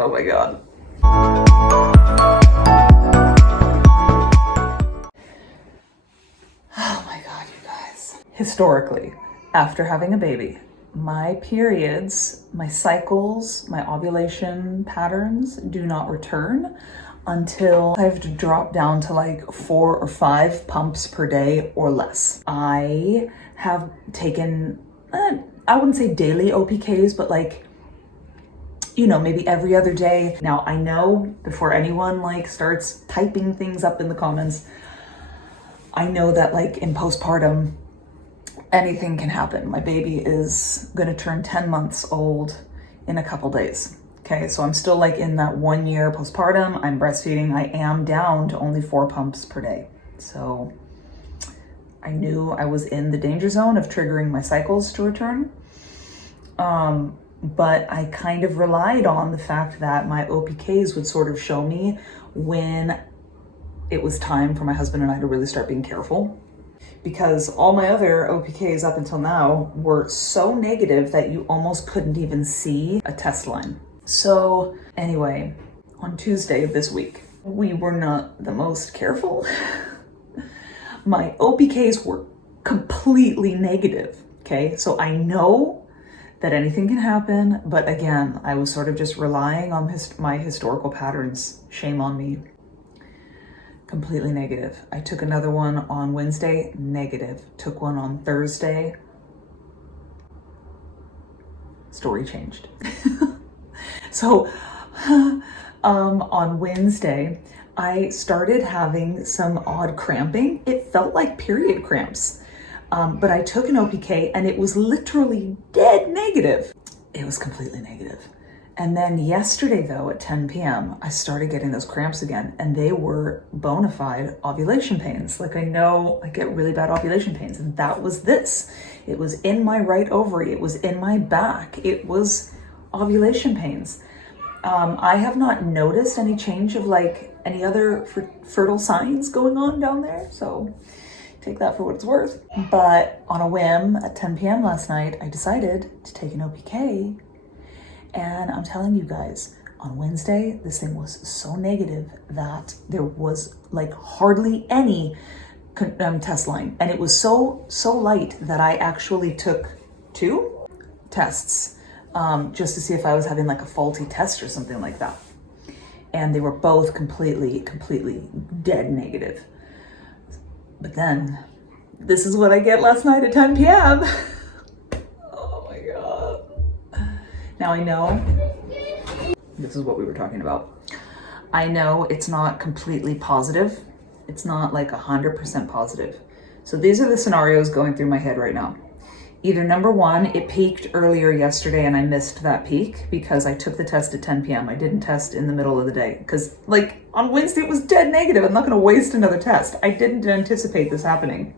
Oh my God. Oh my God, you guys. Historically, after having a baby, my periods, my cycles, my ovulation patterns do not return until I have to drop down to like 4 or 5 pumps per day or less. I have taken, I wouldn't say daily OPKs, but like, you know, maybe every other day. Now I know, before anyone like starts typing things up in the comments, I know that like in postpartum, anything can happen. My baby is gonna turn 10 months old in a couple days. Okay, so I'm still like in that 1 year postpartum. I'm breastfeeding. I am down to only 4 pumps per day. So I knew I was in the danger zone of triggering my cycles to return. But I kind of relied on the fact that my OPKs would sort of show me when it was time for my husband and I to really start being careful. Because all my other OPKs up until now were so negative that you almost couldn't even see a test line. So anyway, on Tuesday of this week, we were not the most careful. My OPKs were completely negative, okay? So I know that anything can happen, but again, I was sort of just relying on my historical patterns. Shame on me. Completely negative. I took another one on Wednesday, negative. Took one on Thursday. Story changed. So on Wednesday, I started having some odd cramping. It felt like period cramps. But I took an OPK and it was literally dead negative. It was completely negative. And then yesterday though, at 10 p.m., I started getting those cramps again, and they were bona fide ovulation pains. Like, I know I get really bad ovulation pains, and that was this. It was in my right ovary. It was in my back. It was ovulation pains. I have not noticed any change of like any other fertile signs going on down there. So take that for what it's worth. But on a whim at 10 p.m. last night, I decided to take an OPK. And I'm telling you guys, on Wednesday, this thing was so negative that there was like hardly any test line. And it was so light that I actually took 2 tests just to see if I was having like a faulty test or something like that. And they were both completely dead negative. But then, this is what I get last night at 10 p.m. Oh my God. Now I know, this is what we were talking about. I know it's not completely positive. It's not like 100% positive. So these are the scenarios going through my head right now. Either number one, it peaked earlier yesterday and I missed that peak because I took the test at 10 p.m. I didn't test in the middle of the day because like on Wednesday it was dead negative. I'm not gonna waste another test. I didn't anticipate this happening.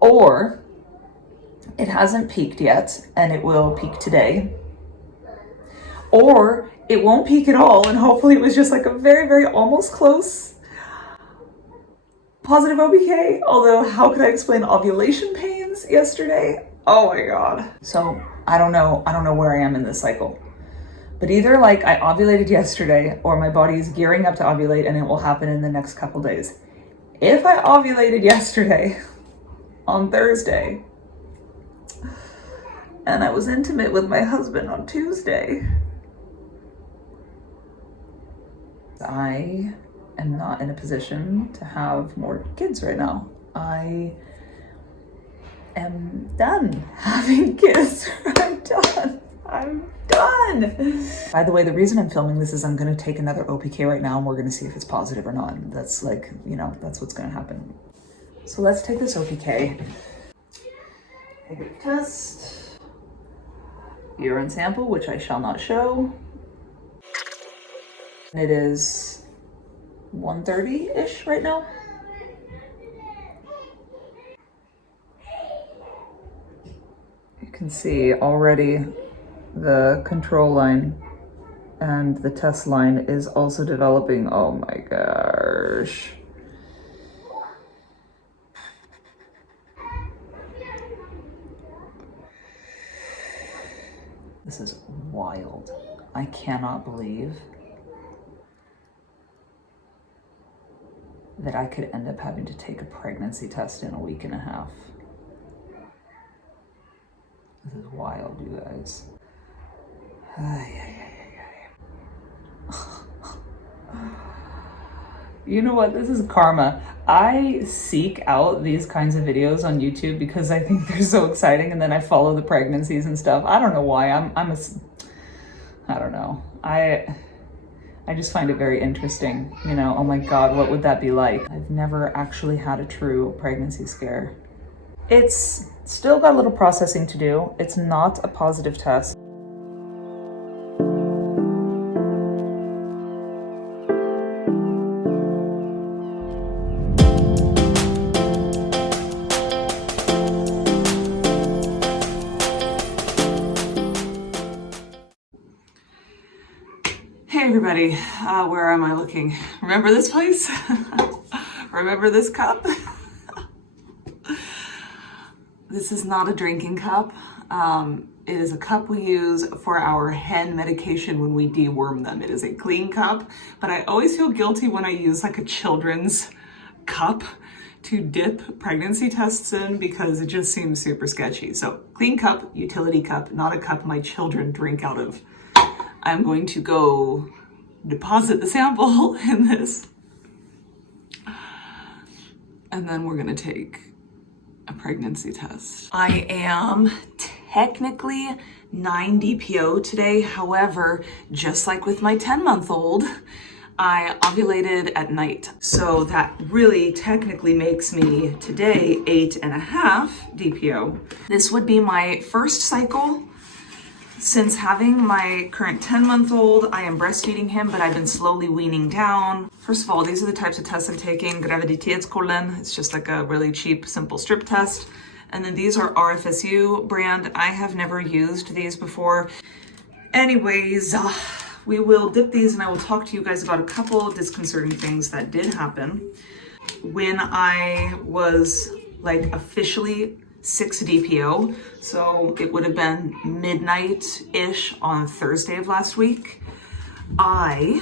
Or it hasn't peaked yet and it will peak today. Or it won't peak at all and hopefully it was just like a very almost close positive OPK. Although how could I explain ovulation pains yesterday? Oh my God. So I don't know where I am in this cycle. But either like I ovulated yesterday or my body is gearing up to ovulate and it will happen in the next couple days. If I ovulated yesterday on Thursday and I was intimate with my husband on Tuesday, I am not in a position to have more kids right now. I am done having kids. I'm done. By the way, the reason I'm filming this is I'm gonna take another OPK right now and we're gonna see if it's positive or not. That's like, you know, that's what's gonna happen. So let's take this OPK. Negative test. Urine sample, which I shall not show. It is 1:30-ish right now. You can see already the control line and the test line is also developing. Oh my gosh. This is wild. I cannot believe that I could end up having to take a pregnancy test in a week and a half. This is wild, you guys. You know what? This is karma. I seek out these kinds of videos on YouTube because I think they're so exciting, and then I follow the pregnancies and stuff. I don't know why. I don't know. I just find it very interesting. You know, oh my God, what would that be like? I've never actually had a true pregnancy scare. It's still got a little processing to do. It's not a positive test. Hey everybody, where am I looking? Remember this place? Remember this cup? This is not a drinking cup. It is a cup we use for our hen medication when we deworm them. It is a clean cup, but I always feel guilty when I use like a children's cup to dip pregnancy tests in because it just seems super sketchy. So clean cup, utility cup, not a cup my children drink out of. I'm going to go deposit the sample in this. And then we're gonna take a pregnancy test. I am technically 9 DPO today. However, just like with my 10-month-old, I ovulated at night. So that really technically makes me today 8.5 DPO. This would be my first cycle. Since having my current 10-month-old, I am breastfeeding him, but I've been slowly weaning down. First of all, these are the types of tests I'm taking. Graviditetskollen, it's just like a really cheap, simple strip test. And then these are RFSU brand. I have never used these before. Anyways, we will dip these and I will talk to you guys about a couple of disconcerting things that did happen. When I was like officially 6 DPO, so it would have been midnight-ish on Thursday of last week, I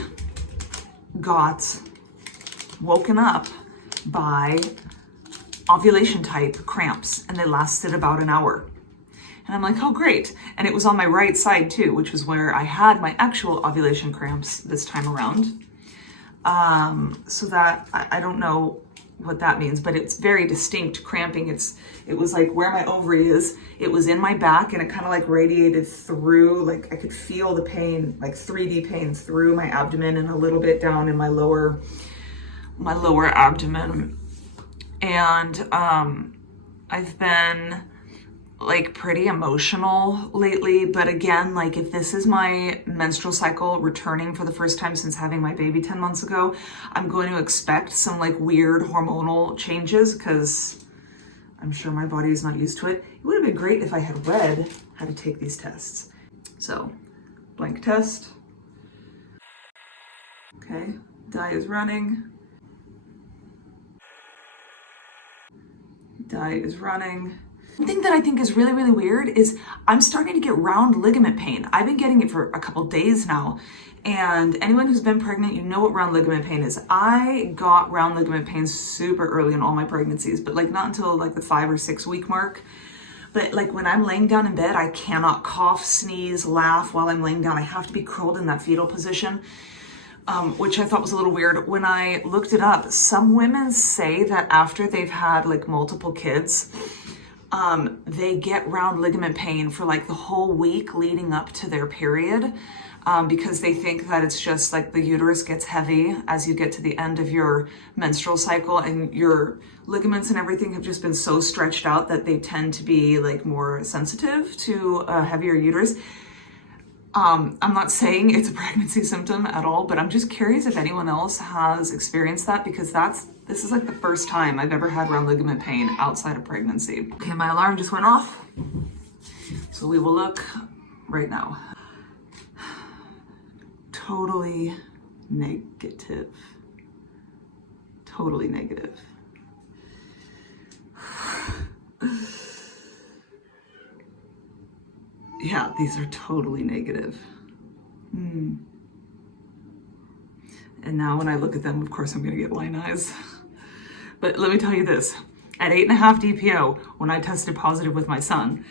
got woken up by ovulation type cramps, and they lasted about an hour. And I'm like, oh great. And it was on my right side too, which was where I had my actual ovulation cramps this time around. So that, I don't know what that means, but it's very distinct cramping. It was like where my ovary is, it was in my back and it kind of like radiated through, like I could feel the pain, like 3D pain through my abdomen and a little bit down in my lower abdomen. And I've been like pretty emotional lately, but again, like if this is my menstrual cycle returning for the first time since having my baby 10 months ago, I'm going to expect some like weird hormonal changes because I'm sure my body is not used to it. It would have been great if I had read how to take these tests. So, blank test. Okay, dye is running. Dye is running. One thing that I think is really, really weird is I'm starting to get round ligament pain. I've been getting it for a couple days now. And anyone who's been pregnant, you know what round ligament pain is. I got round ligament pain super early in all my pregnancies, but like not until like the 5 or 6 week mark. But like when I'm laying down in bed, I cannot cough, sneeze, laugh while I'm laying down. I have to be curled in that fetal position. Which I thought was a little weird. When I looked it up, some women say that after they've had like multiple kids, they get round ligament pain for like the whole week leading up to their period, because they think that it's just like the uterus gets heavy as you get to the end of your menstrual cycle and your ligaments and everything have just been so stretched out that they tend to be like more sensitive to a heavier uterus. I'm not saying it's a pregnancy symptom at all, but I'm just curious if anyone else has experienced that because this is like the first time I've ever had round ligament pain outside of pregnancy. Okay, my alarm just went off. So we will look right now. Totally negative. Totally negative. Yeah, these are totally negative. And now when I look at them, of course, I'm gonna get line eyes. But let me tell you this, at 8.5 DPO, when I tested positive with my son,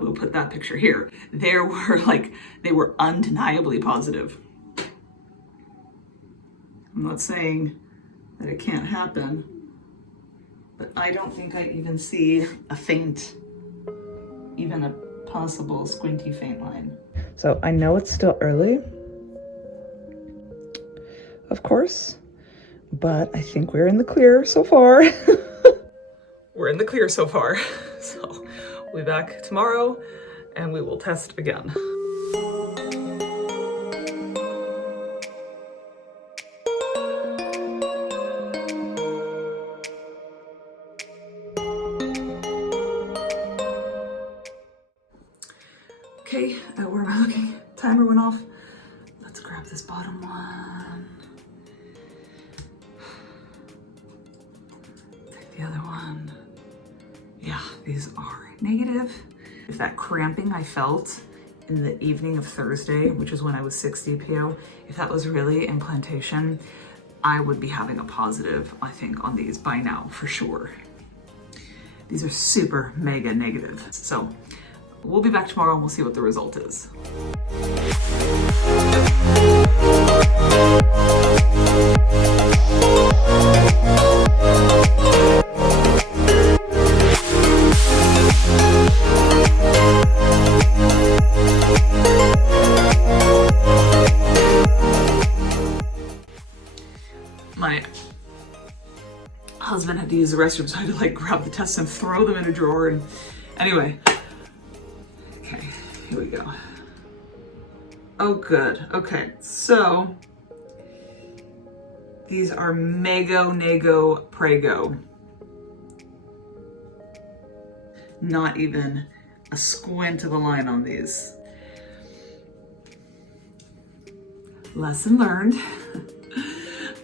we'll put that picture here, they were undeniably positive. I'm not saying that it can't happen, but I don't think I even see a faint, even a possible squinty faint line. So I know it's still early, of course, but I think we're in the clear so far. We're in the clear so far. So we'll be back tomorrow and we will test again. Okay, where am I looking? Timer went off. Let's grab this bottom one. Take the other one. Yeah, these are negative. If that cramping I felt in the evening of Thursday, which is when I was 6 DPO, if that was really implantation, I would be having a positive, I think, on these by now, for sure. These are super mega negative. So we'll be back tomorrow and we'll see what the result is. My husband had to use the restroom, so I had to grab the tests and throw them in a drawer. And anyway, okay, here we go. Oh, good. Okay, so these are Mago, Nago, Prego. Not even a squint of a line on these. Lesson learned.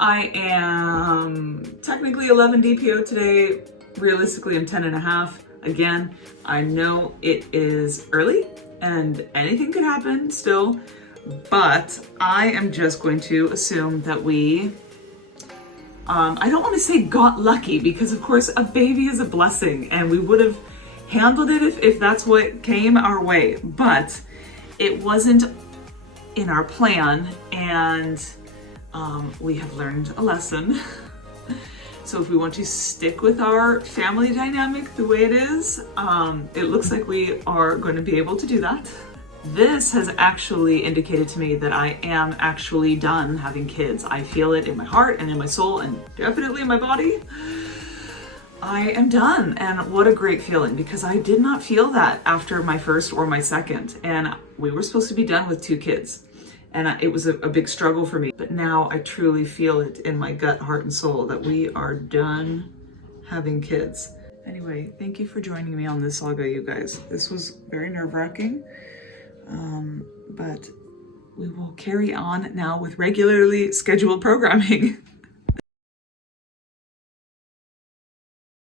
I am technically 11 DPO today. Realistically, I'm 10.5. Again, I know it is early and anything could happen still, but I am just going to assume that we, I don't want to say got lucky, because of course a baby is a blessing and we would have handled it if that's what came our way, but it wasn't in our plan, and we have learned a lesson. So if we want to stick with our family dynamic the way it is, it looks like we are going to be able to do that. This has actually indicated to me that I am actually done having kids. I feel it in my heart and in my soul and definitely in my body. I am done, and what a great feeling, because I did not feel that after my first or my second, and we were supposed to be done with 2 kids. And it was a big struggle for me, but now I truly feel it in my gut, heart, and soul that we are done having kids. Anyway, thank you for joining me on this saga, you guys. This was very nerve-wracking, but we will carry on now with regularly scheduled programming.